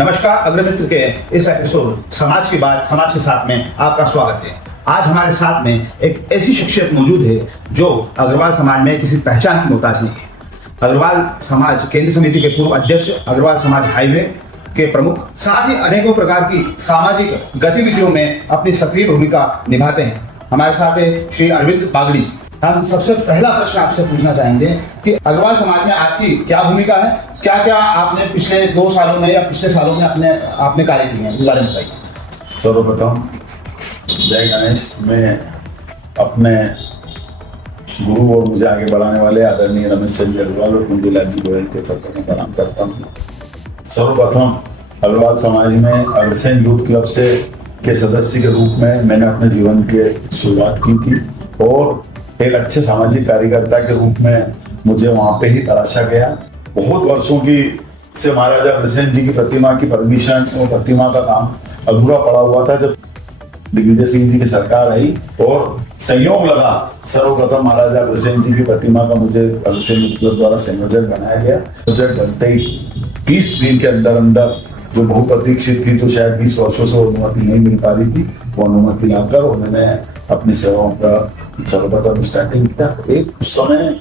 नमस्कार, अग्रमित्र के इस एपिसोड समाज की बात समाज के साथ में आपका स्वागत है। आज हमारे साथ में एक ऐसी शख्सियत मौजूद है जो अग्रवाल समाज में किसी पहचान की मोहताज नहीं है। अग्रवाल समाज केंद्रीय समिति के पूर्व अध्यक्ष, अग्रवाल समाज हाईवे के प्रमुख, साथ ही अनेकों प्रकार की सामाजिक गतिविधियों में अपनी सक्रिय भूमिका निभाते हैं। हमारे साथ है श्री अरविंद बागड़ी। हम सबसे पहला प्रश्न आपसे पूछना चाहेंगे कि अग्रवाल समाज में आपकी क्या भूमिका है, क्या क्या आपने पिछले 2 सालों में या पिछले सालों में आपने कार्य किए हैं, इस बारे में बताइए। सर्वप्रथम जय गणेश। मैं अपने गुरु और मुझे आगे बढ़ाने वाले आदरणीय रमेश चंद्र अग्रवाल और कुंजीलाल जी गोयल के चरणों में प्रणाम करता हूँ। सर्वप्रथम अग्रवाल समाज में अग्रसेन यूथ क्लब से के सदस्य के रूप में मैंने अपने जीवन की शुरुआत की थी और एक अच्छे सामाजिक कार्यकर्ता के रूप में मुझे वहाँ पे ही तराशा गया। बहुत वर्षों की से महाराजा अग्रसेन जी की प्रतिमा की परमिशन और प्रतिमा का काम अधूरा पड़ा हुआ था। जब दिग्विजय सिंह जी की सरकार आई और संयोग लगा, सर्वप्रथम महाराजा अग्रसेन जी की प्रतिमा का मुझे अग्रसेन यूथ क्लब द्वारा संयोजक बनाया गया। प्रोजेक्ट बनते ही 30 दिन के अंदर अंदर जो बहुप्रतीक्षित थी, तो शायद 20 वर्षों से अनुमति नहीं मिल पा रही थी, वो अनुमति लाकर और मैंने अपनी सेवाओं का सर्वप्रथम स्टार्टिंग किया। एक उस समय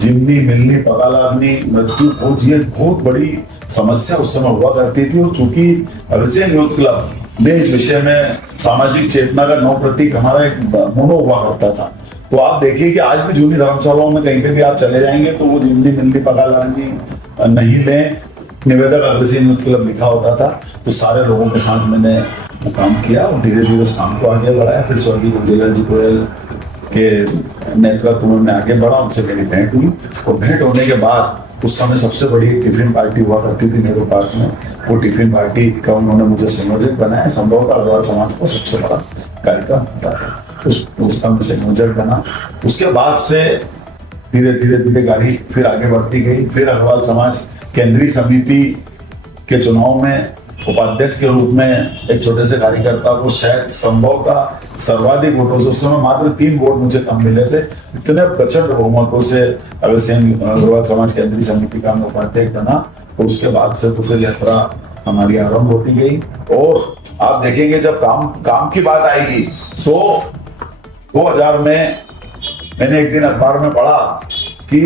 जिमनी, मिलनी, पगा लागनी, मृत्यु खोज, ये बहुत बड़ी समस्या उस समय हुआ करती थी। और चूंकि अग्रसेन यूथ क्लब ने इस विषय में सामाजिक चेतना का नव प्रतीक हमारा एक मोनो हुआ करता था। तो आप देखिए कि आज भी जूनी धर्मशालाओं में कहीं पे भी आप चले जाएंगे तो वो जिमनी, मिलनी, पगा लागनी नहीं में निवेदक अग्रसेन यूथ क्लब लिखा होता था। तो सारे लोगों के साथ मैंने वो काम किया और धीरे धीरे उस काम को आगे बढ़ाया। फिर स्वर्गीय कुंजीलाल जी गोयल के नेतृत्व में आगे बढ़ा, उनसे मेरी भेंट हुई और भेंट होने के बाद उस समय सबसे बड़ी टिफिन पार्टी हुआ करती थी नेहरू पार्क में। वो टिफिन पार्टी का उन्होंने मुझे संयोजक बनाया। संभवतः अग्रवाल समाज को सबसे बड़ा कार्यक्रम होता था, उसका मैं संयोजक बना। उसके बाद से धीरे धीरे धीरे गाड़ी फिर आगे बढ़ती गई। फिर अग्रवाल समाज केंद्रीय समिति के चुनाव में उपाध्यक्ष के रूप में एक छोटे से कार्यकर्ता को शायद संभवतः सर्वाधिक वोटों से, उस समय मात्र 3 वोट मुझे कम मिले थे, इतने प्रचंड बहुमतों से अग्रवाल समाज केंद्रीय समिति का मैं उपाध्यक्ष बना। तो उसके बाद से तो फिर यात्रा हमारी आरंभ होती गई। और आप देखेंगे जब काम की बात आएगी तो 2000 में मैंने एक दिन अखबार में पढ़ा कि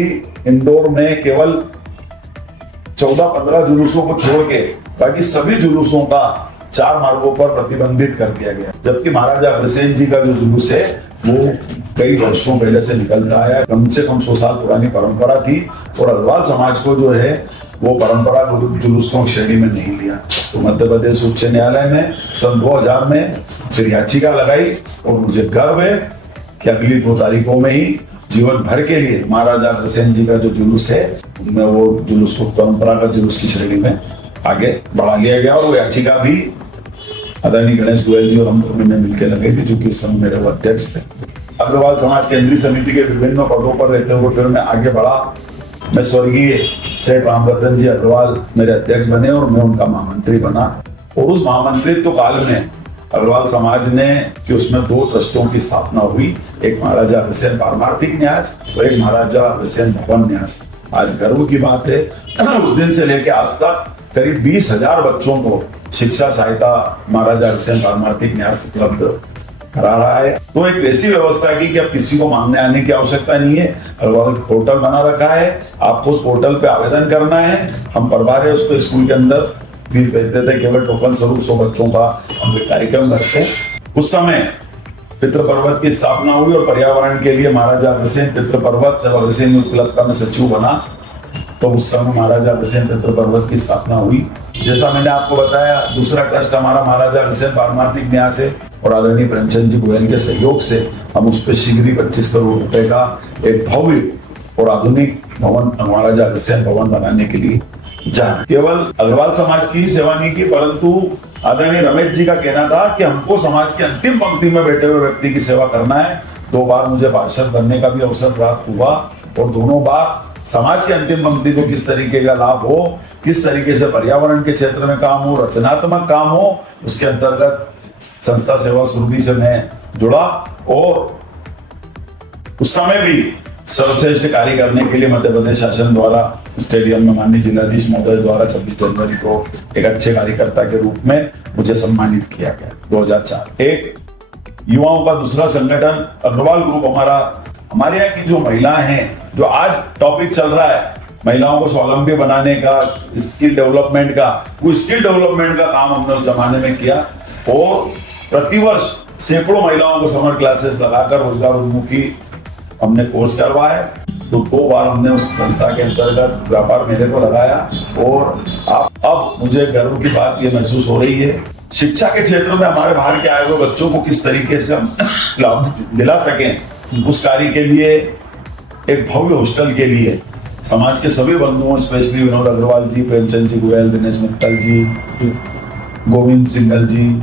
इंदौर में केवल 14-15 जुलूसों को छोड़ के बाकी सभी जुलूसों का 4 मार्गों पर प्रतिबंधित कर दिया गया। जबकि महाराजा अग्रसेन जी का जो जुलूस है वो कई वर्षों पहले से निकलता आया, कम से कम 100 साल पुरानी परंपरा थी। और अग्रवाल समाज को जो है वो परंपरा को जुलूस को श्रेणी में नहीं लिया। तो मध्य प्रदेश उच्च न्यायालय में सन 2000 में फिर याचिका लगाई और मुझे गर्व है कि अगली 2 तारीखों में ही जीवन भर के लिए महाराजा अग्रसेन जी का जो जुलूस है उनमें वो जुलूस को परंपरा का जुलूस की श्रेणी में आगे बढ़ा लिया गया। और वो याचिका भी आदरणीय गणेश गोयल जी और हम लोगों ने मिलकर लगाई थी, जो कि उस समय मेरे वो अध्यक्ष थे। अग्रवाल समाज केंद्रीय समिति के विभिन्न पदों पर रहते हुए फिर मैं आगे बढ़ा। मैं स्वर्गीय सेठ रामवर्धन जी अग्रवाल मेरे अध्यक्ष बने और मैं उनका महामंत्री बना। और उस महामंत्रित्व काल में अग्रवाल समाज ने कि उसमें 2 ट्रस्टों की स्थापना हुई, एक महाराजा अग्रसेन पारमार्थिक न्यास और एक महाराजा अग्रसेन भवन न्यास। आज गर्व की बात है, उस दिन से लेकर आज तक करीब 20,000 बच्चों को शिक्षा सहायता महाराजा अग्रसेन पारमार्थिक न्यास उपलब्ध करा रहा है। तो एक ऐसी व्यवस्था की कि अब किसी को मांगने आने की आवश्यकता नहीं है। अग्रवाल पोर्टल बना रखा है, आपको उस पोर्टल पे आवेदन करना है, हम परवार है उसको स्कूल के अंदर फीस भेजते थे। केवल टोकन स्वरूप 100 बच्चों का हम कार्यक्रम रखते हैं। उस समय पितृ पर्वत की स्थापना हुई और पर्यावरण के लिए महाराजा अग्रसेन पितृ पर्वत, जब अग्रसेन यूथ क्लब का मैं सचिव बना तो उस समय महाराजा अग्रसेन पितृ पर्वत की स्थापना हुई। जैसा मैंने आपको बताया, दूसरा ट्रस्ट हमारा महाराजा अग्रसेन पारमार्थिक न्यास है और आदरणीय प्रेमचंद जी गोयल के सहयोग से हम उस पर शीघ्र ही 25 करोड़ रुपए का एक भव्य और आधुनिक भवन महाराजा अग्रसेन भवन बनाने के लिए जहाँ केवल अग्रवाल समाज की सेवा नहीं की, परंतु आदरणीय रमेश जी का कहना था कि हमको समाज की अंतिम पंक्ति में बैठे हुए व्यक्ति की सेवा करना है। 2 बार मुझे पार्षद बनने का भी अवसर प्राप्त हुआ और दोनों बार समाज की अंतिम पंक्ति को किस तरीके का लाभ हो, किस तरीके से पर्यावरण के क्षेत्र में काम हो, रचनात्मक काम हो, उसके अंतर्गत संस्था सेवा सुरभि से मैं जुड़ा और उस समय भी सर्वश्रेष्ठ कार्य करने के लिए मध्य प्रदेश शासन द्वारा स्टेडियम में माननीय जिलाधीश महोदय द्वारा 26 जनवरी को एक अच्छे कार्यकर्ता के रूप में मुझे सम्मानित किया गया 2004। एक युवाओं का दूसरा संगठन अग्रवाल ग्रुप हमारे यहाँ की जो महिलाएं हैं, जो आज टॉपिक चल रहा है महिलाओं को स्वावलंबी बनाने का, स्किल डेवलपमेंट का, वो स्किल डेवलपमेंट का काम हमने उस जमाने में किया और प्रतिवर्ष सैकड़ों महिलाओं को समर क्लासेस लगाकर रोजगार उन्मुखी हमने कोर्स करवाया। तो 2 बार हमने उस संस्था के अंतर्गत व्यापार मेले को लगाया और अब मुझे गर्व की बात ये महसूस हो रही है, शिक्षा के क्षेत्र में हमारे बाहर के आए हुए बच्चों को किस तरीके से हम लाभ दिला सकें, उस कार्य के लिए एक भव्य हॉस्टल के लिए समाज के सभी बंधुओं, स्पेशली विनोद अग्रवाल जी, प्रेमचंद जी गोयल, दिनेश मित्तल जी, गोविंद सिंघल जी,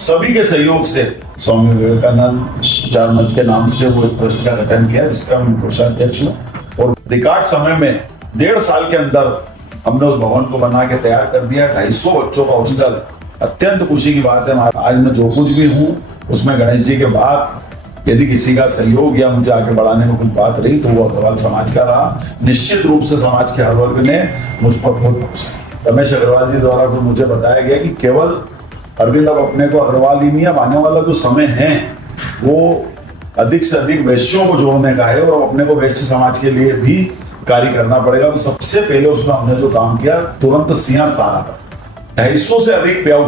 सभी के सहयोग से स्वामी विवेकानंद चार मंच के नाम से वो एक ट्रस्ट का गठन किया, जिसका मैं कोषाध्यक्ष हूँ और रिकॉर्ड समय में 1.5 साल के अंदर हमने उस भवन को बना के तैयार कर दिया। 250 बच्चों का हॉस्टल, अत्यंत खुशी की बात है। आज मैं जो कुछ भी हूँ उसमें गणेश जी के बाद यदि किसी का सहयोग या मुझे आगे बढ़ाने में कुछ बात रही तो वो अग्रवाल समाज का रहा। निश्चित रूप से समाज के हर वर्ग ने मुझ पर बहुत भरोसा। रमेश अग्रवाल जी द्वारा जो मुझे बताया गया कि केवल अरविंद अब अपने को अग्रवाल ही नहीं, अब आने वाला जो समय है वो अधिक से अधिक वैश्यों को जोड़ने का है और अपने को वैश्य समाज के लिए भी कार्य करना पड़ेगा। तो सबसे पहले उसमें हमने जो काम किया, तुरंत सिंह स्थाना पर 250 से अधिक प्याऊ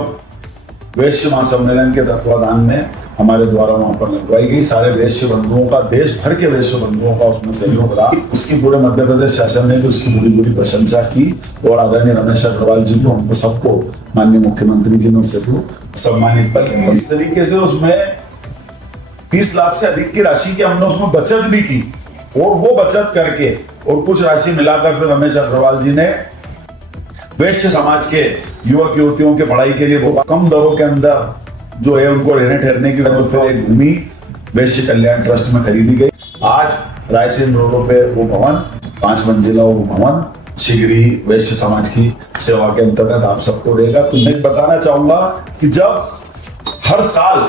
वैश्य महासम्मेलन के तत्वाधान में हमारे द्वारा वहां पर लगवाई गई। सारे वैश्य बंधुओं का, देश भर के वैश्य बंधुओं का उसमें सहयोग रहा। उसकी पूरे मध्य प्रदेश शासन ने भी उसकी बुरी बुरी प्रशंसा की और आदरणीय रमेश अग्रवाल जी को, हमको सबको माननीय मुख्यमंत्री जी ने उससे सम्मानित किया। इस तरीके से उसमें 30 लाख से अधिक की राशि की हमने उसमें बचत भी की और वो बचत करके और कुछ राशि मिलाकर फिर रमेश अग्रवाल जी ने वैश्य समाज के युवक युवतियों के पढ़ाई के लिए बहुत कम दरों के अंदर जो है उनको रहने ठहरने की व्यवस्था एक भूमि वैश्य कल्याण ट्रस्ट में खरीदी गई। आज रायसेन रोडों पे वो भवन 5 मंजिला वो भवन शीघ्र ही वैश्य समाज की सेवा के अंतर्गत आप सबको देगा। तो मैं बताना चाहूंगा कि जब हर साल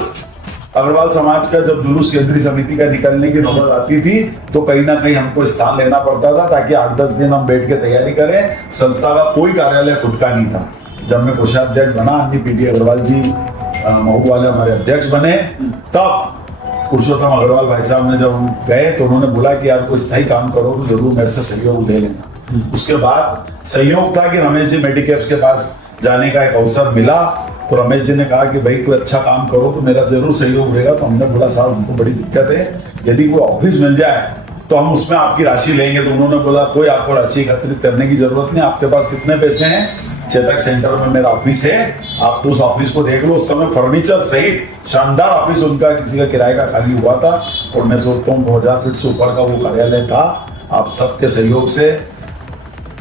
अग्रवाल समाज का जब जुलूस केंद्रीय समिति का निकलने की नौबत आती थी तो कहीं ना कहीं हमको स्थान लेना पड़ता था ताकि 8-10 दिन हम बैठ के तैयारी करें। संस्था का कोई कार्यालय खुद का नहीं था। जब मैं कोषाध्यक्ष बना, अन्य पीडी अग्रवाल जी महू वाले हमारे अध्यक्ष बने, तब पुरुषोत्तम अग्रवाल भाई साहब ने जब गए तो उन्होंने बोला कि यार कोई स्थायी काम करो तो जरूर मेरे से सहयोग ले लेना। उसके बाद सहयोग था कि रमेश जी मेडिकेप्स के पास जाने का एक अवसर मिला तो रमेश जी ने कहा कि भाई कोई अच्छा काम करो तो मेरा जरूर सहयोग रहेगा। तो हमने बोला साहब हमको बड़ी दिक्कत है, यदि कोई ऑफिस मिल जाए तो हम उसमें आपकी राशि लेंगे। तो उन्होंने बोला कोई आपको राशि एकत्रित करने की जरूरत नहीं, आपके पास कितने पैसे हैं, चेतक सेंटर में मेरा ऑफिस है, आप तो उस ऑफिस को देख लो। उस समय फर्नीचर सहित शानदार ऑफिस उनका किसी का किराए का खाली हुआ था और मैं सोचता हूँ 2000 फीट से ऊपर का वो कार्यालय था। आप सबके सहयोग से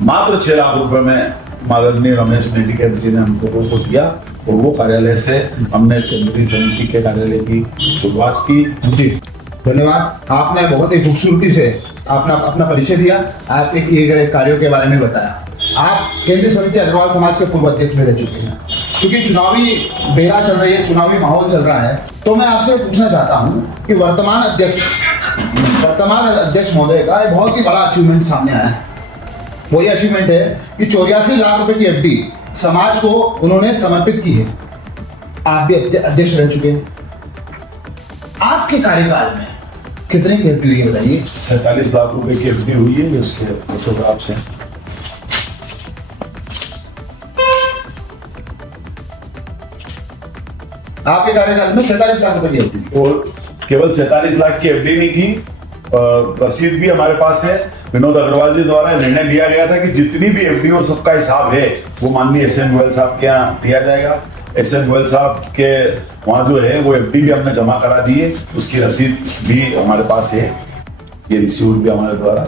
मात्र 6 लाख रुपए में माननीय रमेश मेडिकेप जी ने हमको वो दिया और वो कार्यालय से हमने केंद्रीय समिति के कार्यालय की शुरुआत की। जी धन्यवाद। आपने बहुत ही खूबसूरती से अपना परिचय दिया, आपके किए गए कार्यों के बारे में बताया। आप केंद्रीय समिति अग्रवाल समाज के पूर्व अध्यक्ष में रह चुके हैं। क्योंकि चुनावी बेरा चल रही है, चुनावी माहौल चल रहा है, तो मैं आपसे पूछना चाहता हूँ कि वर्तमान अध्यक्ष महोदय का एक बहुत ही बड़ा अचीवमेंट सामने आया है। वही अचीवमेंट है कि 84 लाख रुपए की एफडी समाज को उन्होंने समर्पित की है। आप भी अध्यक्ष रह चुके हैं, आपके कार्यकाल में कितने की एफडी हुई है बताइए? 47 लाख रुपए की एफडी हुई है। उसके फोटोग्राफ से आपके कार्यकाल में 47 लाख रुपए की एफडी, और केवल 47 लाख की एफडी नहीं थी, रसीद भी हमारे पास है। विनोद अग्रवाल जी द्वारा निर्णय लिया गया था कि जितनी भी एफडी और सबका हिसाब है वो माननीय एसएन गोयल साहब के यहाँ दिया जाएगा। एसएन गोयल साहब के वहाँ जो है वो एफडी भी हमने जमा करा दी है, उसकी रसीद भी हमारे पास है, ये रिसीव भी हमारे द्वारा।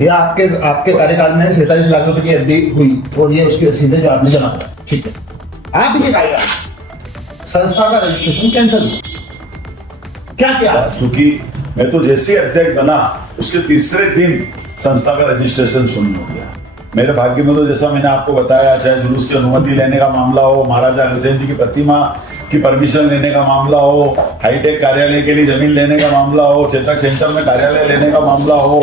ये आपके कार्यकाल में 47 लाख रुपए की एफडी हुई और ये उसकी रसीदें जो आपने जमा करा, ठीक है। आपके कार्यकाल संस्था का रजिस्ट्रेशन कैंसिल हुआ, क्या किया? क्योंकि मैं तो जैसे अध्यक्ष बना उसके तीसरे दिन संस्था का रजिस्ट्रेशन शून्य हो गया। मेरे भाग्य में तो जैसा मैंने आपको बताया, चाहे जुलूस की अनुमति लेने का मामला हो, महाराजा अग्रसेन जी की प्रतिमा की परमिशन लेने का मामला हो, हाईटेक कार्यालय के लिए जमीन लेने का मामला हो, चेतक सेंटर में कार्यालय लेने का मामला हो,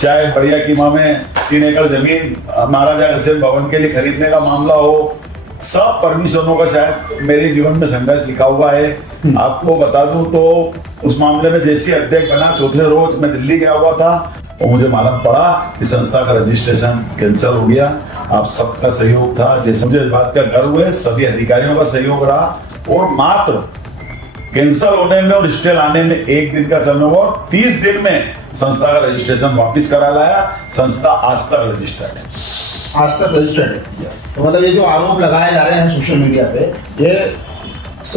चाहे बढ़िया कीमा में 3 एकड़ जमीन महाराजा अग्रसेन भवन के लिए खरीदने का मामला हो, सब परमिशनों का शायद मेरे जीवन में संघर्ष लिखा हुआ है। आपको बता दूं तो उस मामले में जैसे अध्यक्ष बना, चौथे रोज मैं दिल्ली गया हुआ था और मुझे मालूम पड़ा कि संस्था का रजिस्ट्रेशन कैंसिल हो गया। आप सबका सहयोग था, जैसे मुझे इस बात का गर्व है, सभी अधिकारियों का सहयोग रहा और मात्र कैंसिल होने में और स्टे लाने में 1 दिन का समय हुआ। 30 दिन में संस्था का रजिस्ट्रेशन वापस करा लाया। संस्था आज तक रजिस्टर्ड है। आज तक रजिस्टर्ड है। यस। तो मतलब ये जो आरोप लगाए जा रहे हैं सोशल मीडिया पे, ये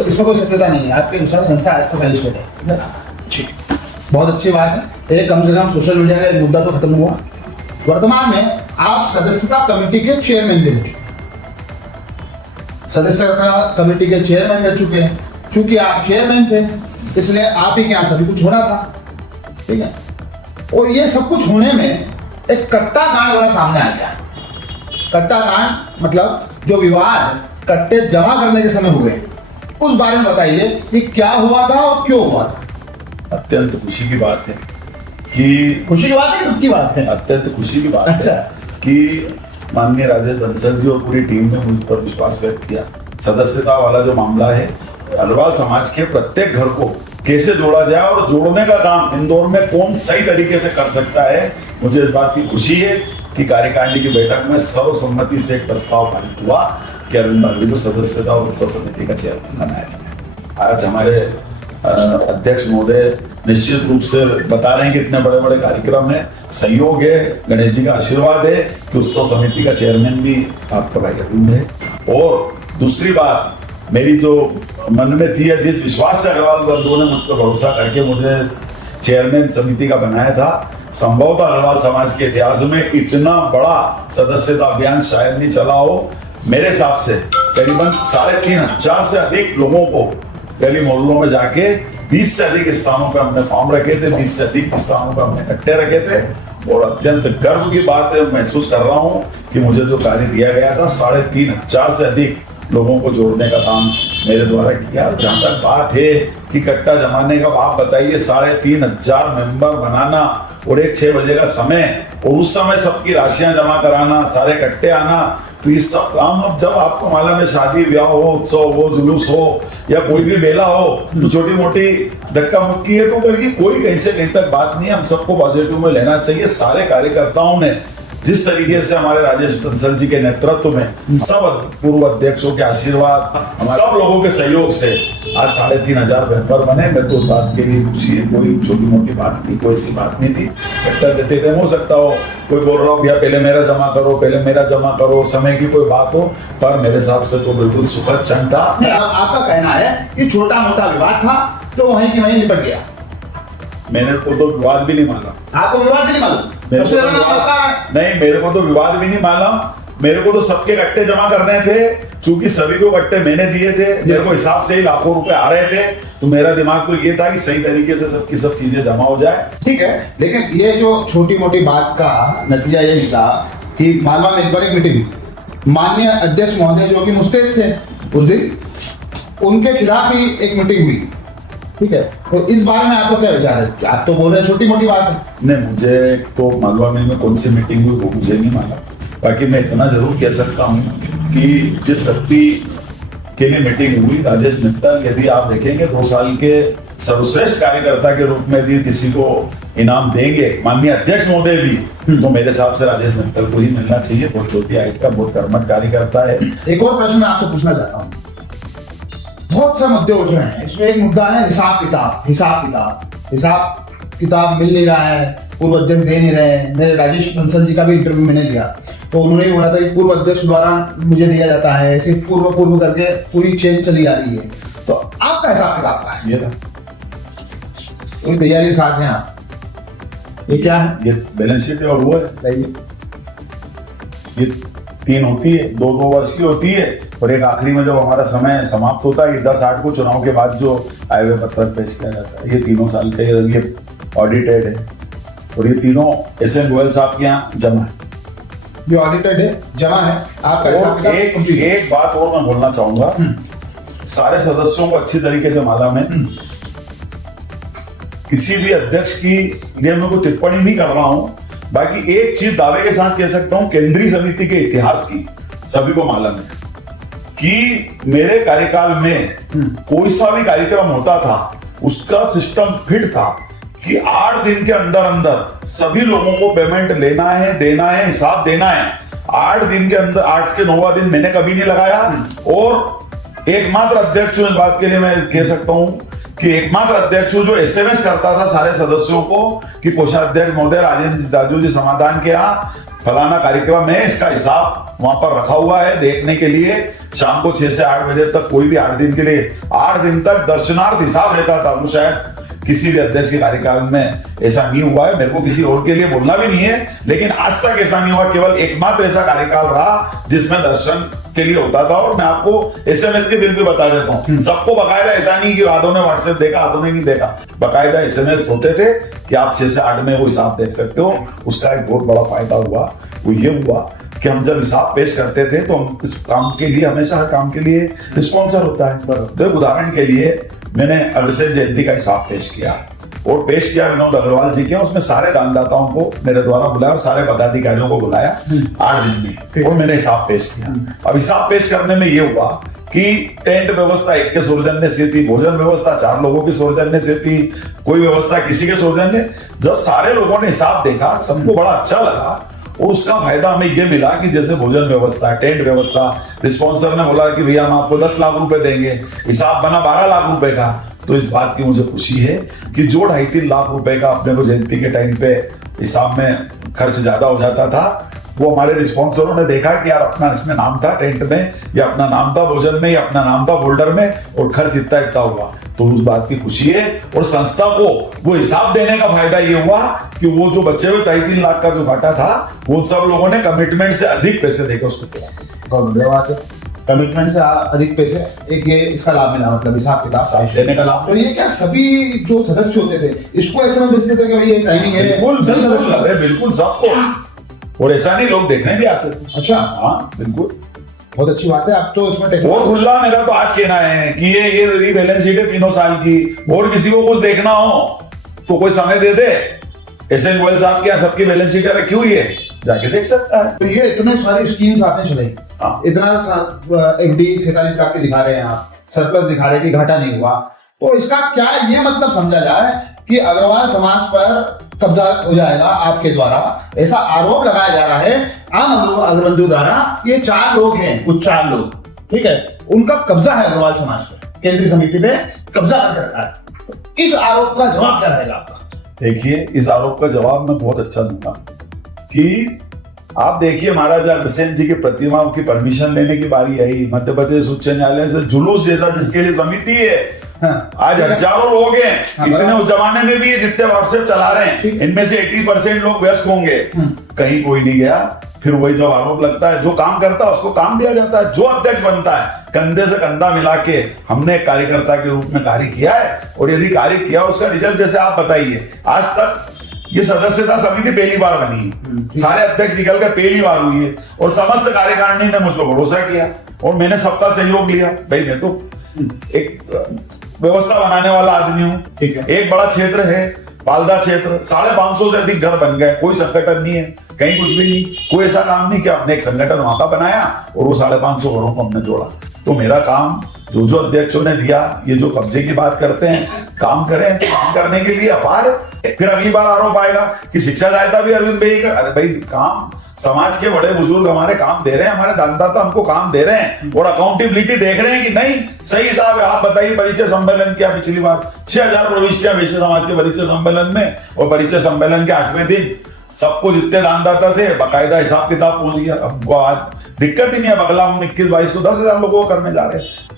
इसमें कोई सत्यता नहीं है। आपके अनुसार संस्था आज तक रजिस्टर्ड है। यस। ठीक, बहुत अच्छी बात है। ये कम से कम सोशल मीडिया का एक मुद्दा तो खत्म हुआ। वर्तमान में आप सदस्यता कमेटी के चेयरमैन भी रह चुके हैं। सदस्यता कमेटी के चेयरमैन रह चुके हैं। चूंकि आप चेयरमैन थे, इसलिए आप ही के यहाँ सभी कुछ होना था, ठीक है। और ये सब कुछ होने में एक कट्टा कांड वाला सामने आ गया। कट्टा कांड मतलब जो विवाद कट्टे जमा करने के समय हुए, उस बारे में बताइए कि क्या हुआ था और क्यों हुआ था। अत्यंत खुशी की बात है कि खुशी की बात है कि दुख की बात है? अत्यंत खुशी की बात अच्छा। है कि माननीय राजेश बंसल जी और पूरी टीम ने मुझ पर विश्वास व्यक्त किया। सदस्यता वाला जो मामला है, अग्रवाल समाज के प्रत्येक घर को कैसे जोड़ा जाए और जोड़ने का काम इंदौर में कौन सही तरीके से कर सकता है, मुझे इस बात की खुशी है कि कार्यकारिणी की बैठक में सर्वसम्मति से एक प्रस्ताव पारित हुआ कि अरविंद बागड़ी को सदस्यता और उत्सव समिति का चेयरमैन बनाया जाए। आज हमारे अध्यक्ष महोदय निश्चित रूप से बता रहे हैं कि इतने बड़े बड़े कार्यक्रम है, सहयोग है, गणेश जी का आशीर्वाद है कि उत्सव समिति का चेयरमैन भी आपका भाई अरविंद है। और दूसरी बात, मेरी जो मन में थी, जिस विश्वास से अग्रवाल बंधुओं ने मुझ पर भरोसा करके मुझे चेयरमैन समिति का बनाया था, संभवतः अग्रवाल समाज के इतिहास में इतना बड़ा सदस्यता अभियान शायद नहीं चला हो। मेरे हिसाब से करीबन 3,500 से अधिक लोगों को गली मोहल्लों में जाके 20 से अधिक स्थानों पर हमने फॉर्म रखे थे, 20 से अधिक स्थानों पर हमने इकट्ठे रखे थे। और अत्यंत गर्व की बात है, महसूस कर रहा हूँ कि मुझे जो कार्य दिया गया था, 3,500 से अधिक लोगों को जोड़ने का काम मेरे द्वारा किया। जहां तक बात है कि कट्टा जमाने का, आप बताइए 3,500 मेंबर बनाना और एक 6 बजे का समय और उस समय सबकी राशियां जमा कराना, सारे कट्टे आना, तो ये सब काम अब जब आपको मालूम है शादी ब्याह हो, उत्सव हो, जुलूस हो या कोई भी मेला हो, तो छोटी मोटी धक्का मुक्की है तो करके कोई कहीं से कहीं तक बात नहीं है। हम सबको पॉजिटिव में लेना चाहिए। सारे कार्यकर्ताओं ने जिस तरीके से हमारे राजेश बंसल जी के नेतृत्व में, सब पूर्व अध्यक्षों के आशीर्वाद, सब लोगों के सहयोग से आज 3,500 मेंबर बने। मैं तो उस बात के लिए खुशी है, कोई छोटी मोटी बात थी, कोई ऐसी बात नहीं थी। कट्टा देते टाइम हो सकता हो कोई बोल रहा हो भैया पहले मेरा जमा करो, पहले मेरा जमा करो, समय की कोई बात हो, पर मेरे हिसाब से तो बिल्कुल सुखद क्षण था। आपका कहना है कि छोटा मोटा विवाद था तो वहीं की वहीं निपट गया। मैंने को तो विवाद भी नहीं माना। आपको विवाद भी नहीं मालूम? मेरे को तो विवाद भी नहीं माना। मेरे को तो सबके कट्टे जमा करने थे, चूंकि सभी को कट्टे मैंने दिए थे, मेरे को हिसाब से ही लाखों रुपए आ रहे थे, तो मेरा दिमाग तो ये था कि सही तरीके से सबकी सब चीजें जमा हो जाए। ठीक है, लेकिन ये जो छोटी मोटी बात का नतीजा ये निकला कि मालवा में एक बार एक मीटिंग हुई। माननीय अध्यक्ष महोदय जो कि मुस्तैद थे उस दिन, उनके खिलाफ ही एक मीटिंग हुई, ठीक है। तो इस बारे में आपको क्या विचार है? आप तो बोल रहे हैं छोटी मोटी बात है। नहीं, मुझे तो मालवा में कौन सी मीटिंग हुई वो मुझे नहीं मालूम। बाकी मैं इतना जरूर कह सकता हूँ कि जिस व्यक्ति के लिए मीटिंग हुई, राजेश मित्तल, यदि आप देखेंगे 2 साल के सर्वश्रेष्ठ कार्यकर्ता के रूप में यदि किसी को इनाम देंगे माननीय अध्यक्ष महोदय भी, तो मेरे हिसाब से राजेश मित्तल को ही मिलना चाहिए। बहुत छोटी हाइट का, बहुत कर्मठ कार्यकर्ता है। एक और प्रश्न मैं आपसे पूछना चाहता हूँ। बहुत से मुद्दे उठ रहे हैं, इसमें एक मुद्दा है हिसाब किताब मिल नहीं रहा है, पूर्व अध्यक्ष दे नहीं रहे हैं। मेरे राजेश बंसल जी का भी इंटरव्यू मैंने लिया तो उन्होंने भी बोला था कि पूर्व अध्यक्ष द्वारा मुझे दिया जाता है, ऐसे पूर्व करके पूरी चेन चली आ रही है। तो आपका हिसाब किताब का है? ये था कोई तैयारी साथ हैं आप? ये क्या है? ये बैलेंस शीट है और वो है ये 3 होती है, 2 वर्ष की होती है और एक आखिरी में जब हमारा समय समाप्त होता है 10/8 को चुनाव के बाद जो आय व्यय पत्रक पेश किया जाता है, ये 3 साल का ये ऑडिटेड है और ये तीनों एस एन गोयल साहब के यहाँ जमा है। जो ऑडिटेड है, जमा है, आपका हिसाब और किताब complete है। एक बात और मैं बोलना चाहूंगा, सारे सदस्यों को अच्छी तरीके से मालूम है, किसी भी अध्यक्ष की लिए मैं कोई टिप्पणी नहीं कर रहा हूं, बाकी एक चीज दावे के साथ कह सकता हूं, केंद्रीय समिति के इतिहास की सभी को मालूम है कि मेरे कार्यकाल में कोई सा भी कार्यक्रम होता था, उसका सिस्टम फिट था कि 8 दिन के अंदर अंदर सभी लोगों को पेमेंट लेना है, देना है, हिसाब देना है। 8 दिन के अंदर, 8 के 9वां दिन मैंने कभी नहीं लगाया। और एकमात्र अध्यक्ष इस बात के लिए मैं कह सकता हूं कि एकमात्र अध्यक्ष जो एसएमएस करता था सारे सदस्यों को कि कोषाध्यक्ष महोदय राजू जी समाधान के यहाँ फलाना कार्यक्रम है, इसका हिसाब वहां पर रखा हुआ है देखने के लिए। शाम को 6 से 8 बजे तक कोई भी 8 दिन के लिए, 8 दिन तक दर्शनार्थ हिसाब देता था। वो शायद किसी भी अध्यक्ष के कार्यकाल में ऐसा नहीं हुआ है, मेरे को किसी और के लिए बोलना भी नहीं है, लेकिन आज तक ऐसा नहीं हुआ। केवल एकमात्र ऐसा कार्यकाल रहा जिसमें दर्शन के लिए होता था। और मैं आपको एसएमएस के बिल भी बता देता हूँ, सबको बकायदा, ऐसा नहीं कि आधों ने व्हाट्सएप देखा आधों ने नहीं देखा, बकायदा एसएमएस होते थे कि आप 6 से 8 में वो हिसाब देख सकते हो। उसका एक बहुत बड़ा फायदा हुआ, वो ये हुआ कि हम जब हिसाब पेश करते थे तो हम इस काम के लिए, हमेशा हर काम के लिए स्पॉन्सर होता है। तो उदाहरण के लिए मैंने अग्रसेन जयंती का हिसाब पेश किया और पेश किया विनोद अग्रवाल जी के, उसमें सारे दानदाताओं को मेरे द्वारा बुलाया और सारे पदाधिकारियों को बुलाया 8 दिन में, और मैंने हिसाब पेश किया। अब हिसाब पेश करने में ये हुआ कि टेंट व्यवस्था एक के सौजन्य से थी, भोजन व्यवस्था 4 लोगों की सौजन्य से थी, कोई व्यवस्था किसी के सौजन्य। जब सारे लोगों ने हिसाब देखा, सबको बड़ा अच्छा लगा और उसका फायदा हमें यह मिला कि जैसे भोजन व्यवस्था, टेंट व्यवस्था, स्पॉन्सर ने बोला कि भैया हम आपको 10 लाख रुपए देंगे, हिसाब बना 12 लाख रुपए का। तो इस बात की मुझे खुशी है कि जो 2.5-3 लाख रुपए का अपने को जयंती के टाइम पे हिसाब में खर्च ज्यादा हो जाता था, वो हमारे स्पॉन्सरों ने देखा कि यार अपना इसमें नाम था टेंट में, या अपना नाम था भोजन में, या अपना नाम था फोल्डर में, और खर्च इतना हुआ। तो उस बात की खुशी है। और संस्था को वो हिसाब देने का फायदा ये हुआ कि वो जो बच्चे हुए 2.5-3 लाख का जो घाटा था, वो सब लोगों ने कमिटमेंट से अधिक पैसे देकर उसको किया। कमिटमेंट से अधिक पैसे, एक ये इसका लाभ मिला, मतलब हिसाब किताब देने का लाभ। तो ये क्या सभी जो सदस्य होते थे इसको ऐसे में भेजते थे कि भाई ये टाइमिंग है? बिल्कुल सभी सदस्य, अरे बिल्कुल सबको। और ऐसा नहीं, लोग देखने भी आते थे। अच्छा, हाँ बिल्कुल, बहुत अच्छी बात है। अब तो इसमें और खुला मेरा तो आज कहना है कि ये बैलेंस शीट है 3 साल की, और किसी को कुछ देखना हो तो कोई समय दे दे। एसएन गोयल साहब के यहाँ सबकी बैलेंस शीट रखी हुई है, जाके देख सकता है। तो ये इतने सारी स्कीम्स आपने चलाई, हाँ। इतना एफडी 47 लाख की दिखा रहे हैं आप, सरप्लस दिखा रहे हैं कि घाटा नहीं हुआ, तो इसका क्या ये मतलब समझा जाए कि अग्रवाल समाज पर कब्जा हो जाएगा आपके द्वारा? ऐसा आरोप लगाया जा रहा है आम अग्रबंधु द्वारा। ये 4 लोग हैं, कुछ 4 लोग, ठीक है, उनका कब्जा है अग्रवाल समाज पर, केंद्रीय समिति पे कब्जा कर रखा है। इस आरोप का जवाब क्या रहेगा आपका? देखिए, इस आरोप का जवाब मैं बहुत अच्छा दूंगा कि आप देखिए, महाराजा अग्रसेन जी की प्रतिमा की परमिशन लेने की बारी आई मध्य प्रदेश उच्च न्यायालय से, जुलूस जैसा जिसके लिए समिति है। हाँ, आज हजारों लोग हैं, हाँ, इतने उस जमाने में भी जितने व्हाट्सएप चला रहे हैं, इनमें से 80% लोग व्यस्त होंगे, कहीं कोई नहीं गया। फिर वही जब आरोप लगता है, जो काम करता है उसको काम दिया जाता है, जो अध्यक्ष बनता है कंधे से कंधा मिला के हमने एक कार्यकर्ता के रूप में कार्य किया है। और यदि कार्य किया उसका रिजल्ट जैसे आप बताइए, आज तक ये सदस्यता समिति पहली बार बनी है, सारे अध्यक्ष निकल कर पहली बार हुई है, और समस्त कार्यकारिणी ने मुझ पर भरोसा किया और मैंने सबका सहयोग लिया। भाई मैं तो एक व्यवस्था बनाने वाला आदमी हूँ, ठीक है। एक बड़ा क्षेत्र है पालदा क्षेत्र, 550 से अधिक घर बन गए, कोई संगठन नहीं है, कहीं कुछ भी नहीं, कोई ऐसा काम नहीं कि आपने एक संगठन वहां का बनाया और वो 550 घरों को हमने जोड़ा। तो मेरा काम जो अध्यक्षों ने दिया, ये जो कब्जे की बात करते हैं, काम करें, काम करने के लिए अपार। फिर अगली बार आरोप आएगा कि शिक्षा सहायता भी अरविंद भाई का, अरे भाई काम समाज के बड़े बुजुर्ग हमारे काम दे रहे हैं, हमारे दानदाता हमको काम दे रहे हैं और अकाउंटेबिलिटी देख रहे हैं कि नहीं सही हिसाब है। आप बताइए, परिचय सम्मेलन किया पिछली बार, 6000 प्रविष्टियां वैश्य समाज के परिचय सम्मेलन में, और परिचय सम्मेलन के 8वें दिन सबको जितने दानदाता थे बकायदा हिसाब किताब पहुंच गया। अब आज दिक्कत ही नहीं है, अगला हम 21-22 को 10,000 लोगों को करने जा रहे हैं।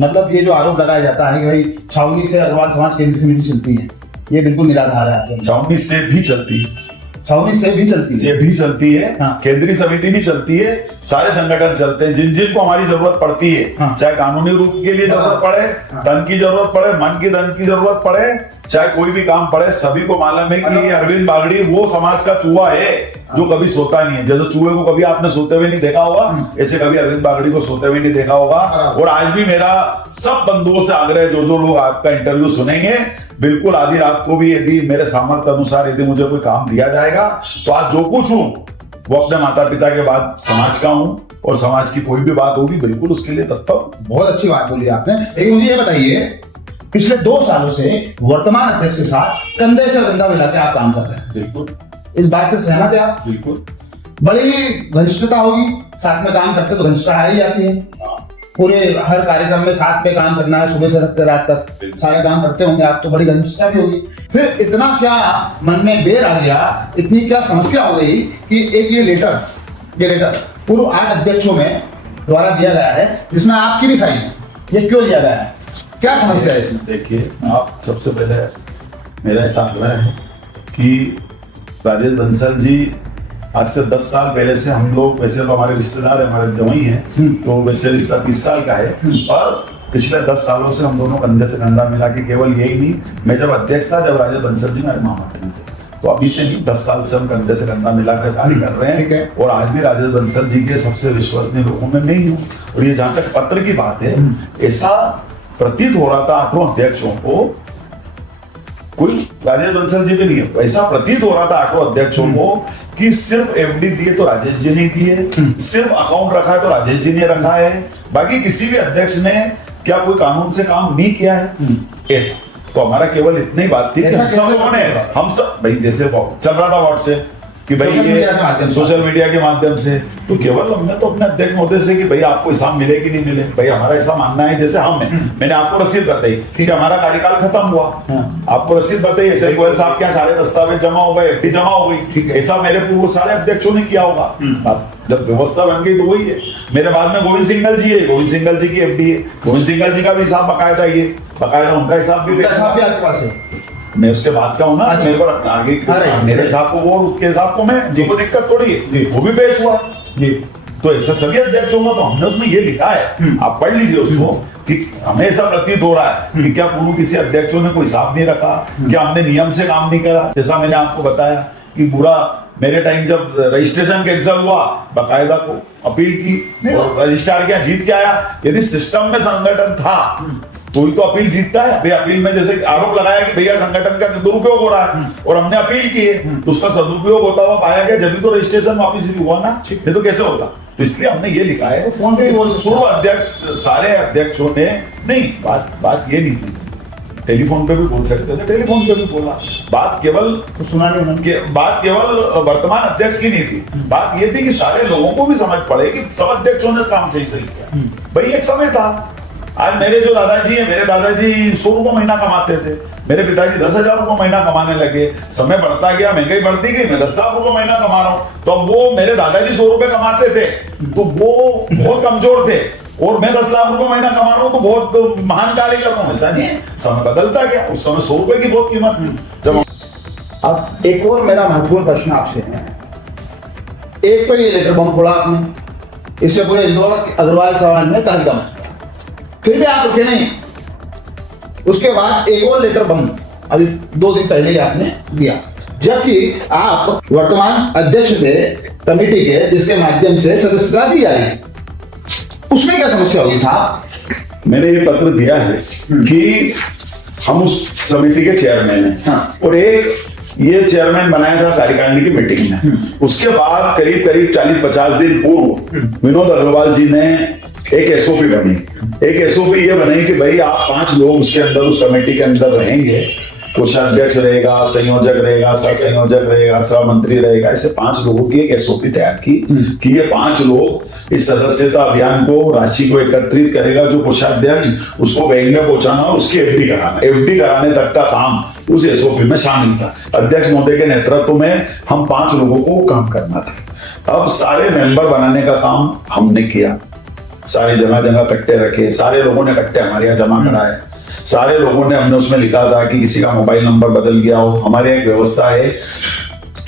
मतलब ये जो आरोप लगाया जाता है कि भाई छावनी से अग्रवाल समाज केंद्रीय समिति चलती है, ये बिल्कुल निराधार है। छावनी से भी चलती है, छावनी से भी चलती है, से भी चलती है, हाँ। केंद्रीय समिति नहीं चलती है, सारे संगठन चलते हैं जिन को हमारी जरूरत पड़ती है, हाँ। चाहे कानूनी रूप के लिए जरूरत पड़े, हाँ। धन की जरूरत पड़े, मन की धन की जरूरत पड़े, चाहे कोई भी काम पड़े, सभी को मालूम है कि ये अरविंद बागड़ी वो समाज का चूहा है जो कभी सोता नहीं है। जैसे चूहे को कभी आपने सोते हुए नहीं देखा होगा, ऐसे कभी अरविंद बागड़ी को सोते हुए नहीं देखा होगा। और आज भी मेरा सब बंधुओं से आग्रह है, जो लोग आपका इंटरव्यू सुनेंगे, बिल्कुल आधी रात को भी यदि मेरे सामर्थ्य अनुसार यदि मुझे कोई काम दिया जाएगा तो आज जो कुछ हूं वो अपने माता पिता के बाद समाज का हूं, और समाज की कोई भी बात होगी बिल्कुल उसके लिए तत्पर। बहुत अच्छी बात बोली आपने। लेकिन मुझे ये बताइए, पिछले 2 सालों से वर्तमान अध्यक्ष के साथ कंधे से कंधा मिला के आप काम कर रहे हैं, बिल्कुल इस बात से सहमत है आप? बिल्कुल। बड़ी घनिष्ठता होगी, साथ में काम करते तो घनिष्ठता आ ही जाती है। पूरे हर कार्यक्रम में साथ में काम करना है, सुबह से रात तक सारे काम करते होंगे आप, तो बड़ी घनिष्ठता भी होगी। फिर इतना क्या मन में बेर आ गया, इतनी क्या समस्या हो गई कि एक ये लेटर पूर्व 8 अध्यक्षों में द्वारा दिया गया है, जिसमें आपकी भी साइन है, ये क्यों दिया गया है, क्या समस्या है इसमें? देखिए, आप सबसे पहले मेरा ऐसा आग्रह है कि राजेश बंसल जी आज से 10 साल पहले से हम लोग, वैसे तो हमारे रिश्तेदार है, हमारे जवाई हैं, तो वैसे रिश्ता 30 साल का है, और पिछले 10 सालों से हम दोनों कंधे से कंधा मिला के, केवल यही नहीं, मैं जब अध्यक्ष था, जब राजेश बंसल जी मेरे मामा थे, तो अभी से भी 10 साल से हम कंधे से कंधा मिला कर कार्य कर रहे हैं। और आज भी राजेश बंसल जी के सबसे विश्वसनीय लोगों में मैं ही हूँ। और ये जहां तक पत्र की बात है, ऐसा प्रतीत हो रहा था 8 अध्यक्षों को, कोई राजेश बंसल जी भी नहीं है, ऐसा प्रतीत हो रहा था 8 अध्यक्षों को कि सिर्फ एफडी दिए तो राजेश जी ने दिए, सिर्फ अकाउंट रखा है तो राजेश जी ने रखा है, बाकी किसी भी अध्यक्ष ने क्या कोई कानून से काम नहीं किया है। ऐसा तो हमारा केवल इतनी बात थी कि हम सब भाई, जैसे चल रहा था व्हाट्सएप कि भाई ये सोशल मीडिया के माध्यम से, तो केवल हमने तो अपने अध्यक्ष महोदय से कि भाई आपको हिसाब मिले कि नहीं मिले, भाई हमारा ऐसा मानना है, जैसे मैंने आपको रसीद बताई कि हमारा कार्यकाल खत्म हुआ, आपको रसीद बताई, ऐसे गोयल साहब क्या सारे दस्तावेज जमा हो गए, एफडी जमा हो गई, ऐसा मेरे पूर्व सारे अध्यक्षों ने किया होगा। जब व्यवस्था बन गई तो वही है। मेरे बाद में गोविंद सिंघल जी है, गोविंद सिंघल जी की एफडी है, गोविंद सिंघल जी का भी हिसाब बकायदा, ये बकायदा उनका हिसाब भी आपके पास है। मैं उसके बाद का हूँ ना, मेरे को आगे मेरे हिसाब को वो, उसके हिसाब को मैं, जो कोई दिक्कत थोड़ी है, वो भी पेश हुआ। तो ऐसा सभी अध्यक्षों में तो हमने उसमें ये लिखा है, आप पढ़ लीजिए उसको, कि हमें ऐसा प्रतीत हो रहा है कि क्या पूर्व किसी अध्यक्षों ने कोई हिसाब नहीं रखा, क्या हमने नियम से काम नहीं करा। जैसा मैंने आपको बताया कि पूरा मेरे टाइम जब रजिस्ट्रेशन कैंसिल हुआ, बकायदा को अपील की और रजिस्ट्रार क्या जीत के आया। यदि सिस्टम में संगठन था तो ही तो अपील जीतता है। भाई अपील में जैसे आरोप लगाया कि भैया संगठन का दुरुपयोग हो रहा है, और हमने अपील की है, तो उसका सदुपयोग होता हुआ पाया गया, जब भी तो रजिस्ट्रेशन वापस हुआ ना, नहीं तो कैसे होता। तो इसलिए हमने ये लिखा है, फोन पे पूर्व अध्यक्ष सारे अध्यक्षों ने नहीं, बात ये नहीं थी, टेलीफोन पे भी बोल सकते थे, टेलीफोन पे भी बोला, बात केवल सुना नहीं, बात केवल वर्तमान अध्यक्ष की नहीं थी, बात ये थी कि सारे लोगों को भी समझ पड़े कि सब अध्यक्षों ने काम सही किया। भाई एक समय था, आज मेरे जो दादाजी है, मेरे दादाजी 100 रुपए महीना कमाते थे, मेरे पिताजी 10,000 रुपए महीना कमाने लगे, समय बढ़ता गया, महंगाई बढ़ती गई, मैं 10 लाख रुपए महीना कमा रहा हूँ। तो वो मेरे दादाजी 100 रुपए कमाते थे तो वो बहुत कमजोर थे, और मैं 10 लाख रुपए महीना कमा रहा हूँ तो बहुत महान कार्य कर रहा हूँ। ऐसा नहीं है, समय बदलता गया, उस समय 100 रुपए की बहुत कीमत थी। जब अब एक और मेरा महत्वपूर्ण प्रश्न आपसे है, एक तो ये लेटर बम फोड़ा आपने, इससे पूरे इंदौर अग्रवाल समाज में तहलका मच गया, फिर भी आप रुके नहीं। उसके बाद एक और लेटर बम अभी 2 दिन पहले ही आपने दिया, जबकि आप वर्तमान अध्यक्ष थे कमेटी के, जिसके माध्यम से सदस्यता दी जा रही है, उसमें क्या समस्या होगी साहब? मैंने ये पत्र दिया है कि हम उस समिति के चेयरमैन हैं, और एक ये चेयरमैन बनाया था कार्यकारिणी की मीटिंग में। उसके बाद करीब 40-50 दिन पूर्व विनोद अग्रवाल जी ने एक एसओपी बनी। एक एसओपी ये बनी कि भाई आप 5 लोग उसके अंदर, उस कमेटी के अंदर रहेंगे, कोषाध्यक्ष रहेगा, संयोजक रहेगा, सह संयोजक रहेगा, सह मंत्री रहेगा, ऐसे 5 लोगों की एक एसओपी तैयार की कि ये 5 लोग इस सदस्यता अभियान को, राशि को एकत्रित करेगा, जो कोषाध्यक्ष उसको बैंक में पहुंचाना और उसकी एफडी कराने तक का काम उस एसओपी में शामिल था। अध्यक्ष महोदय के नेतृत्व में हम 5 लोगों को काम करना था। अब सारे मेंबर बनाने का काम हमने किया, सारे जगह कट्टे रखे, सारे लोगों ने कट्टे हमारे यहाँ जमा कराए, सारे लोगों ने, हमने उसमें लिखा था कि किसी का मोबाइल नंबर बदल गया हो। हमारे एक व्यवस्था है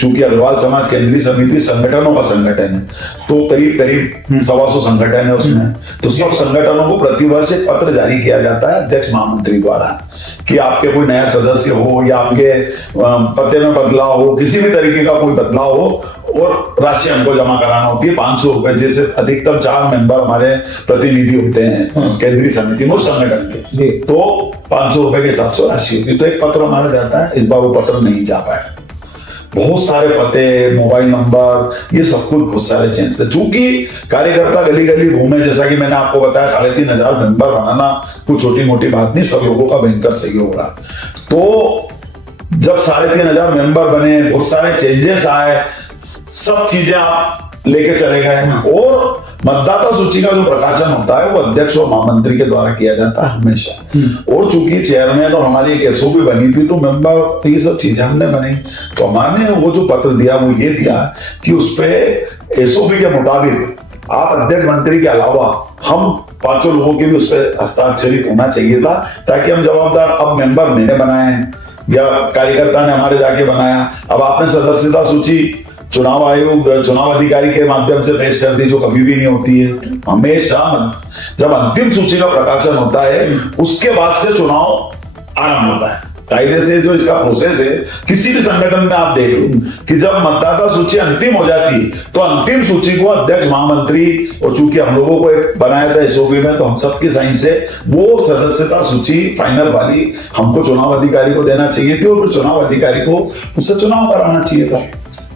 चूंकि अग्रवाल समाज केंद्रीय समिति संगठनों का संगठन है, तो करीब करीब 125 संगठन है उसमें। तो सब संगठनों को प्रतिवर्ष एक पत्र जारी किया जाता है अध्यक्ष महामंत्री द्वारा कि आपके कोई नया सदस्य हो या आपके पते में बदलाव हो, किसी भी तरीके का कोई बदलाव हो, और राशि हमको जमा कराना होती है 500 रुपए। जैसे अधिकतम 4 मेंबर हमारे प्रतिनिधि होते हैं केंद्रीय समिति में उस संगठन के, तो 500 रुपए के हिसाब से राशि होती है। तो एक पत्र हमारा जाता है, इस बार वो पत्र नहीं जा पाया। बहुत सारे पते, मोबाइल नंबर, ये सब कुछ बहुत सारे चेंज थे। चूंकि कार्यकर्ता गली गली घूमे, जैसा कि मैंने आपको बताया 3500 मेंबर बनाना कोई छोटी मोटी बात नहीं, सब लोगों का भयंकर सहयोग रहा। तो जब 3500 मेंबर बने, बहुत सारे चेंजेस आए, सब चीजें आप लेके चले गए। और मतदाता सूची का जो प्रकाशन होता है वो अध्यक्ष और महामंत्री के द्वारा किया जाता है हमेशा। और चूंकि चेयरमैन और हमारी एक एसओपी बनी थी, तो मेंबर, ये सब चीजें हमने बनाई। तो हमारे वो जो पत्र दिया वो ये दिया कि उसपे एसओपी के मुताबिक आप अध्यक्ष मंत्री के अलावा हम 5 लोगों के भी उस पर हस्ताक्षरित होना चाहिए था, ताकि हम जवाबदार, अब मेंबर मैंने बनाए हैं या कार्यकर्ता ने हमारे जाके बनाया, अब आपने सदस्यता सूची चुनाव आयोग, चुनाव अधिकारी के माध्यम से पेश कर दी, जो कभी भी नहीं होती है। हमेशा जब अंतिम सूची का प्रकाशन होता है उसके बाद से चुनाव आरंभ होता है। कायदे से जो इसका प्रोसेस है, किसी भी संगठन में आप देख लो कि जब मतदाता सूची अंतिम हो जाती है तो अंतिम सूची को अध्यक्ष महामंत्री, और चूंकि हम लोगों को एक बनाया था एसओपी में, तो हम सबकी साइन से वो सदस्यता सूची फाइनल वाली हमको चुनाव अधिकारी को देना चाहिए थी, और फिर चुनाव अधिकारी को उससे चुनाव कराना चाहिए था।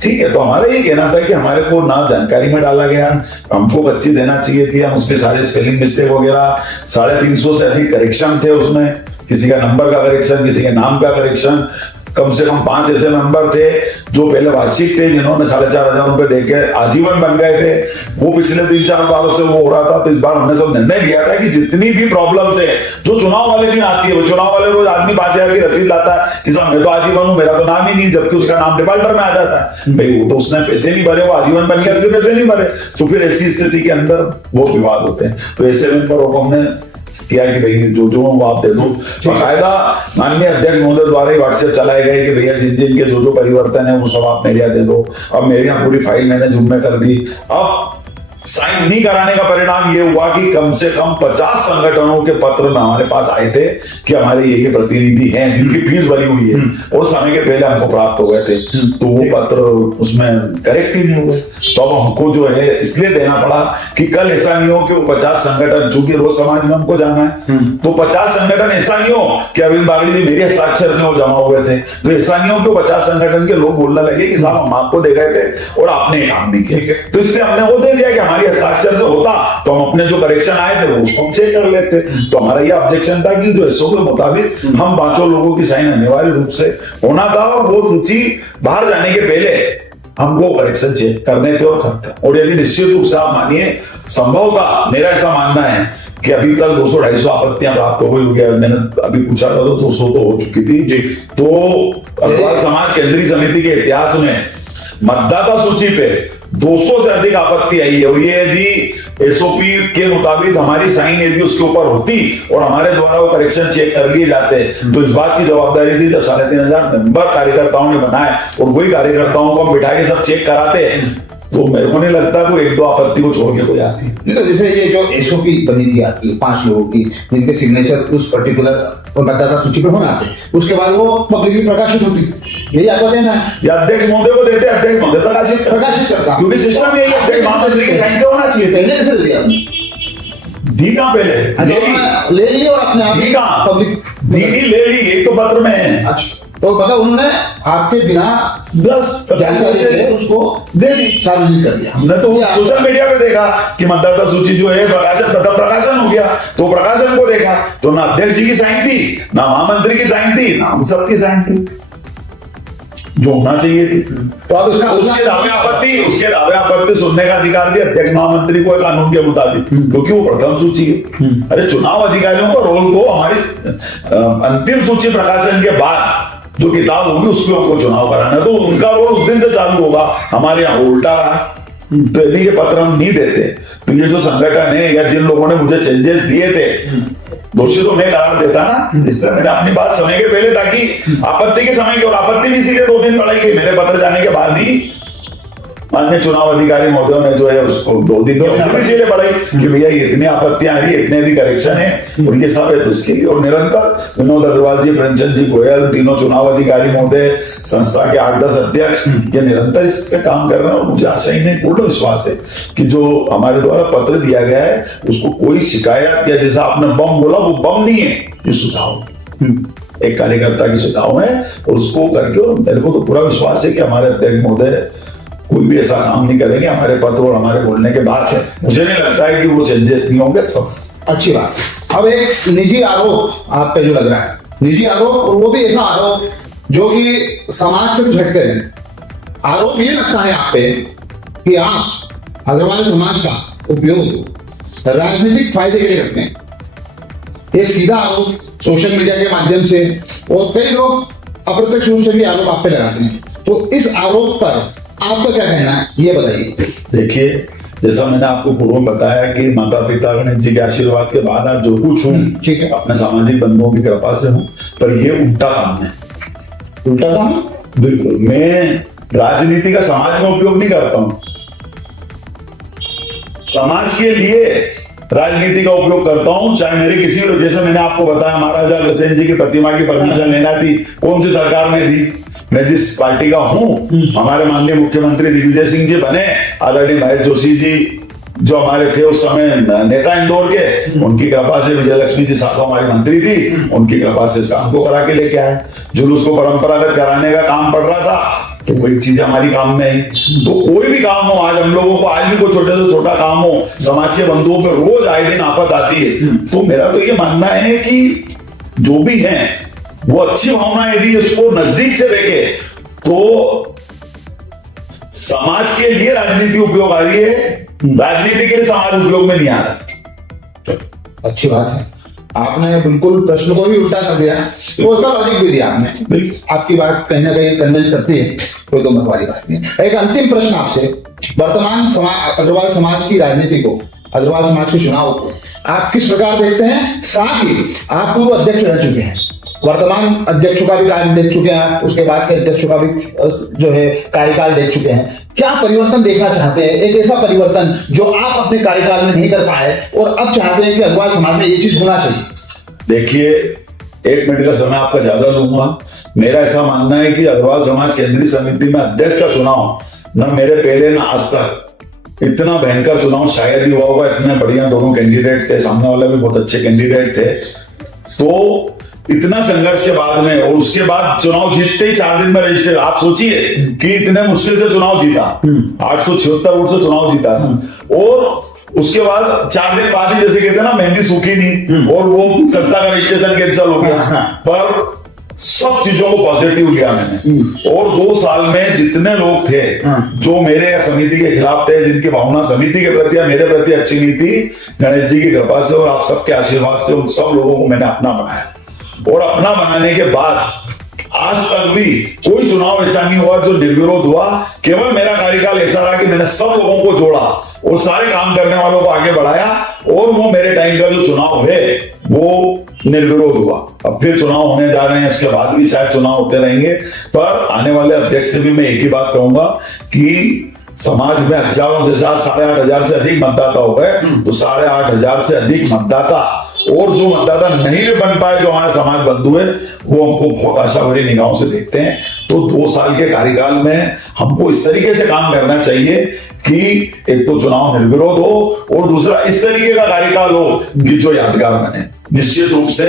ठीक है, तो हमारा ये कहना था कि हमारे को ना जानकारी में डाला गया, हमको बच्ची देना चाहिए थी। हम उसमें सारे स्पेलिंग मिस्टेक वगैरह 350 से अधिक करेक्शन थे उसमें, किसी का नंबर का करेक्शन, किसी के नाम का करेक्शन। कम से कम 5 ऐसे मेंबर थे जो पहले वार्षिक थे, जिन्होंने 4500 रुपए देके आजीवन बन गए थे। वो पिछले 3-4 बारों से वो हो रहा था। तो इस बार हमने सब निर्णय लिया था कि जितनी भी प्रॉब्लम्स है जो चुनाव वाले दिन आती है, वो चुनाव वाले रोज आदमी 5000 की रसीद लाता है कि साहब मैं तो आजीवन हूं, मेरा तो नाम ही नहीं, जबकि उसका नाम डिफाल्टर में आ जाता है। भाई वो तो उसने पैसे नहीं भरे, वो आजीवन बन गया, उसके पैसे नहीं भरे, तो फिर ऐसी स्थिति के अंदर वो विवाद होते हैं। तो ऐसे मेंबरों को हमने किया कि भाई जो आप दे दो। बाकायदा माननीय अध्यक्ष महोदय द्वारा ही व्हाट्सएप चलाए गए कि भैया जिन जिन के जो परिवर्तन है वो सब आप मेरे यहाँ दे दो। अब मेरे यहाँ पूरी फाइल मैंने जूम में कर दी। अब साइन नहीं कराने का परिणाम ये हुआ कि कम से कम 50 संगठनों के पत्र में हमारे पास आए थे कि हमारे ये प्रतिनिधि हैं जिनकी फीस भरी हुई है और समय के पहले हमको प्राप्त हो गए थे, तो वो पत्र उसमें करेक्ट ही नहीं हुए। तो अब हमको जो है इसलिए देना पड़ा कि कल ऐसा नहीं हो कि वो 50 संगठन, चूंकि रोज समाज में हमको जाना है, तो 50 संगठन ऐसा नहीं हो कि अरविंद बागड़ी जी मेरे हस्ताक्षर से वो जमा हुए थे, तो ऐसा नहीं हो कि 50 संगठन के लोग बोलने लगे कि साहब हम आपको दे गए थे और आपने काम नहीं किया। तो इसलिए हमने वो दे दिया कि हमारी हस्ताक्षर से होता तो हम अपने जो करेक्शन आए थे वो उसको चेक कर लेते। तो हमारा ये ऑब्जेक्शन था कि जो एसओ के मुताबिक हम 5 लोगों की साइन अनिवार्य रूप से होना था, और वो सूची बाहर जाने के पहले हमको करेक्शन चेक करने थे और करते। और यदि निश्चित रूप से आप मानिए, संभव था, मेरा ऐसा मानना है कि अभी तक 200-250 आपत्तियां प्राप्त हो गई है। मैंने अभी पूछा था तो 200 तो हो चुकी थी जी। तो अग्रवाल समाज केंद्रीय समिति के इतिहास में मतदाता सूची पे 200 से अधिक आपत्ति आई है। और ये यदि एसओपी के मुताबिक हमारी साइन यदि उसके ऊपर होती और हमारे द्वारा वो करेक्शन चेक कर लिए जाते, तो इस बात की जवाबदारी थी जब 3500 मेंबर कार्यकर्ताओं ने बनाए और वही कार्यकर्ताओं को हम बिठा के सब चेक कराते, तो मेरे को नहीं लगता कोई 1-2 आपत्ति को छोड़ के कोई आती। तो जैसे ये जो एसओपी बनी थी आपकी 5 लोगों की, जिनके सिग्नेचर उस पर्टिकुलर मतदाता सूची पर होना थे, उसके बाद वो पब्लिकली प्रकाशित होती, यही आपका देना है? या अध्यक्ष महोदय को देते, अध्यक्ष महोदय प्रकाशित करता, क्योंकि सिस्टम यही है, अध्यक्ष महामंत्री की साइन से होना चाहिए। पहले कैसे दे दिया आपने? दी कहां पहले ले ली और अपने आप दी कहां पब्लिक दी ले ली, एक तो पत्र में है। अच्छा, तो मतलब उन्होंने आपके बिना 10 जानकारी दे उसको दे दी, सार्वजनिक कर दिया। हमने तो सोशल मीडिया पे देखा कि मतदाता सूची जो है प्रकाशन हो गया, तो प्रकाशन को देखा तो ना अध्यक्ष जी की साइन थी, ना महामंत्री की साइन थी, ना हम सबकी साइन थी जो होना चाहिए थी। तो अब उसके दावे आपत्ति सुनने का अधिकार भी अध्यक्ष महामंत्री को है कानून के मुताबिक, क्योंकि वो प्रथम सूची है। अरे चुनाव अधिकारियों का रोल तो हमारी अंतिम सूची प्रकाशन के बाद जो किताब होगी उसमें हमको चुनाव कराना, तो उनका रोल उस दिन से चालू होगा। हमारे यहाँ उल्टा रहा। तो यदि ये पत्र हम नहीं देते तो ये जो संगठन है या जिन लोगों ने मुझे चेंजेस दिए थे दोषी तो मैं करार देता ना, इसलिए मैंने अपनी बात समय के पहले, ताकि आपत्ति के समय की, और आपत्ति भी इसीलिए 2 दिन बढ़ाई गई मेरे पत्र जाने के बाद ही माननीय चुनाव अधिकारी महोदय ने जो है उसको 2 दिन इसीलिए बढ़ाई कि भैया ये इतनी आपत्तियां आ रही है, इतने अधिक करेक्शन है और ये सब है, तो इसके लिए और निरंतर विनोद अग्रवाल जी, प्रेमचंद जी गोयल, तीनों चुनाव अधिकारी महोदय, संस्था के 8-10 अध्यक्ष ये निरंतर इस पे काम कर रहे हैं और मुझे आशा ही नहीं, पूर्ण विश्वास है कि जो हमारे द्वारा पत्र दिया गया है उसको कोई शिकायत या जैसा आपने बम बोला वो बम नहीं है, ये सुझाव एक कार्यकर्ता की सुझाव है और उसको करके, और मेरे को तो पूरा विश्वास है कि हमारे अध्यक्ष महोदय कोई भी ऐसा काम नहीं करेंगे हमारे पत्र और हमारे बोलने के बाद है। मुझे नहीं लगता है कि वो चेंजेस नहीं होंगे। सब अच्छी बात है। अब एक निजी आरोप आप पे जो लग रहा है, निजी आरोप, और वो भी ऐसा आरोप जो कि समाज से झटके रहे। आरोप ये लगता है आप पे कि आप अग्रवाल समाज का उपयोग राजनीतिक फायदे के लिए करते हैं। ये सीधा आरोप सोशल मीडिया के माध्यम से, और कई लोग अप्रत्यक्ष रूप से भी आरोप आप पे लगाते हैं। तो इस आरोप पर आपका क्या कहना है, ये बताइए। देखिए, जैसा मैंने आपको पूर्व में बताया कि माता पिता गणेश जी के आशीर्वाद के बाद आज जो कुछ हूँ ठीक है, अपने सामाजिक बंधुओं की कृपा से हूँ, पर ये उल्टा काम है। उल्टा काम? बिल्कुल, मैं राजनीति का समाज में उपयोग नहीं करता हूँ, समाज के लिए राजनीति का उपयोग करता हूं। चाहे मेरे किसी, जैसे मैंने आपको बताया महाराजा अग्रसेन जी की प्रतिमा की परमिशन लेना थी, कौन सी सरकार ने दी? मैं जिस पार्टी का हूं, हमारे माननीय मुख्यमंत्री दिग्विजय सिंह जी बने, आदरणीय महेश जोशी जी जो हमारे थे उस समय नेता इंदौर के, उनकी कृपा से, विजय लक्ष्मी जी साहब हमारी मंत्री थी, उनकी कृपा से इस काम को करा के लेके आए। जुलूस को परंपरागत कराने का काम पड़ रहा था, तो कोई चीज हमारी काम में है। तो कोई भी काम हो, आज हम लोगों को, आज भी कोई छोटे से छोटा काम हो, समाज के बंधुओं पे रोज आए दिन आफत आती है, तो मेरा तो ये मानना है कि जो भी है वो अच्छी भावना यदि उसको नजदीक से देखे तो समाज के लिए राजनीति उपयोग आ रही है, राजनीति के लिए समाज उपयोग में नहीं आ रहा। अच्छी बात है, आपने बिल्कुल प्रश्न को भी उल्टा कर दिया, तो उसका लॉजिक भी दिया आपने। आपकी बात कहीं ना कहीं कन्विंस करती है, कोई दो मत वाली बात नहीं। एक अंतिम प्रश्न आपसे, वर्तमान अग्रवाल समाज की राजनीति को, अग्रवाल समाज के चुनाव को आप किस प्रकार देखते हैं? साथ ही आप पूर्व अध्यक्ष रह चुके हैं, वर्तमान अध्यक्षों का भी कार्य देख चुके हैं, उसके बाद के अध्यक्षों का भी जो है कार्यकाल देख चुके हैं। क्या परिवर्तन देखना चाहते हैं, एक ऐसा परिवर्तन जो आप अपने कार्यकाल में नहीं कर पाए और अब चाहते हैं कि अग्रवाल समाज में ये चीज होना चाहिए? देखिए, 1 मिनट का समय आपका ज्यादा लूंगा। मेरा ऐसा मानना है कि अग्रवाल समाज केंद्रीय समिति में अध्यक्ष का चुनाव न मेरे पहले न आज तक इतना भयंकर चुनाव शायद ही हुआ होगा। इतने बढ़िया दोनों कैंडिडेट थे, सामने वाले भी बहुत अच्छे कैंडिडेट थे, तो इतना संघर्ष के बाद में, और उसके बाद चुनाव जीतते ही 4 दिन में रजिस्टर, आप सोचिए कि इतने मुश्किल से चुनाव जीता, 876 वोट से चुनाव जीता था, और उसके बाद 4 दिन बाद ही, जैसे कहते हैं ना, मेहंदी सूखी नहीं और वो संस्था का रजिस्ट्रेशन कैंसिल हो गया, पर सब चीजों को पॉजिटिव लिया मैंने। और 2 साल में जितने लोग थे जो मेरे समिति के खिलाफ थे, जिनकी भावना समिति के प्रति या मेरे प्रति अच्छी नहीं थी, गणेश जी की कृपा से और आप सबके आशीर्वाद से उन सब लोगों को मैंने अपना बनाया। और अपना बनाने के बाद आज तक भी कोई चुनाव ऐसा नहीं हुआ जो निर्विरोध हुआ। केवल मेरा कार्यकाल ऐसा रहा कि मैंने सब लोगों को जोड़ा और सारे काम करने वालों को आगे बढ़ाया, और वो मेरे टाइम का जो चुनाव है वो निर्विरोध हुआ। अब फिर चुनाव होने जा रहे हैं, उसके बाद भी शायद चुनाव होते रहेंगे, पर आने वाले अध्यक्ष से भी मैं एक ही बात कहूंगा कि समाज में हजारों, जैसे आज 8,500 से अधिक मतदाता हो गए, तो 8,500 से अधिक मतदाता, और जो मतदाता नहीं भी बन पाए, जो हमारे समाज बंधु है, वो हमको बहुत आशा भरी निगाहों से देखते हैं। तो 2 साल के कार्यकाल में हमको इस तरीके से काम करना चाहिए कि एक तो चुनाव निर्विरोध हो, और दूसरा इस तरीके का कार्यकाल हो कि जो यादगार बने। निश्चित रूप से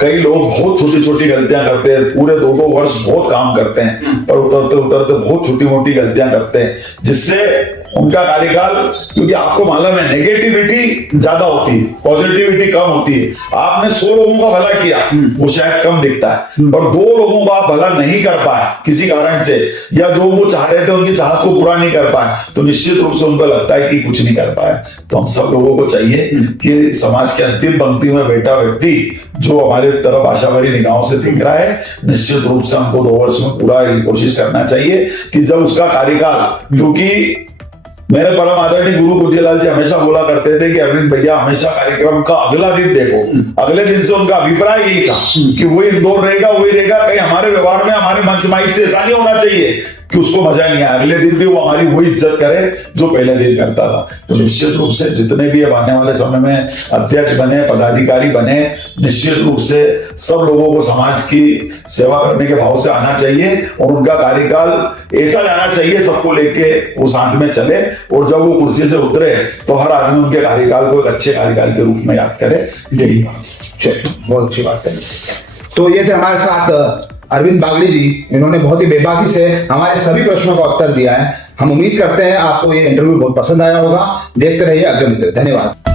कई लोग बहुत छोटी छोटी गलतियां करते हैं, पूरे 2-2 वर्ष बहुत काम करते हैं, पर उतरते उतरते बहुत छोटी मोटी गलतियां करते हैं, जिससे उनका कार्यकाल, क्योंकि आपको मालूम है नेगेटिविटी ज्यादा होती है, पॉजिटिविटी कम होती है। आपने 100 लोगों का भला किया, वो शायद कम दिखता है, पर 2 लोगों को आप भला नहीं कर पाए किसी कारण से, या जो वो चाह रहे थे उनकी चाहत को पूरा नहीं कर पाए, तो निश्चित रूप से उनको लगता है कि कुछ नहीं कर पाए। तो हम सब लोगों को चाहिए कि समाज के अंतिम पंक्ति में बैठा व्यक्ति जो हमारे तरफ आशा भरी निगाहों से दिख रहा है, निश्चित रूप से हमको 2 वर्ष में पूरा कोशिश करना चाहिए कि जब उसका कार्यकाल, क्योंकि मेरे परम आदरणीय गुरु कुंजीलाल जी हमेशा बोला करते थे कि अरविंद भैया हमेशा कार्यक्रम का अगला दिन देखो। अगले दिन से उनका अभिप्राय यही था कि वही इंदौर रहेगा, वही रहेगा। कहीं हमारे व्यवहार में, हमारे मंच माइक से ऐसा नहीं होना चाहिए कि उसको मजा नहीं आया। अगले दिन भी वो हमारी वही इज्जत करे जो पहले दिन करता था। तो निश्चित रूप से जितने भी अब आने वाले समय में अध्यक्ष बने, पदाधिकारी बने, निश्चित रूप से सब लोगों को समाज की सेवा करने के भाव से आना चाहिए और उनका कार्यकाल ऐसा जाना चाहिए, सबको लेके वो साथ में चले और जब वो कुर्सी से उतरे तो हर आदमी उनके कार्यकाल को एक अच्छे कार्यकाल के रूप में याद करे। यही चलिए, बहुत अच्छी बात है। तो ये थे हमारे साथ अरविंद बागड़ी जी। इन्होंने बहुत ही बेबाकी से हमारे सभी प्रश्नों का उत्तर दिया है। हम उम्मीद करते हैं आपको ये इंटरव्यू बहुत पसंद आया होगा। देखते रहिए अग्रमित्र। धन्यवाद।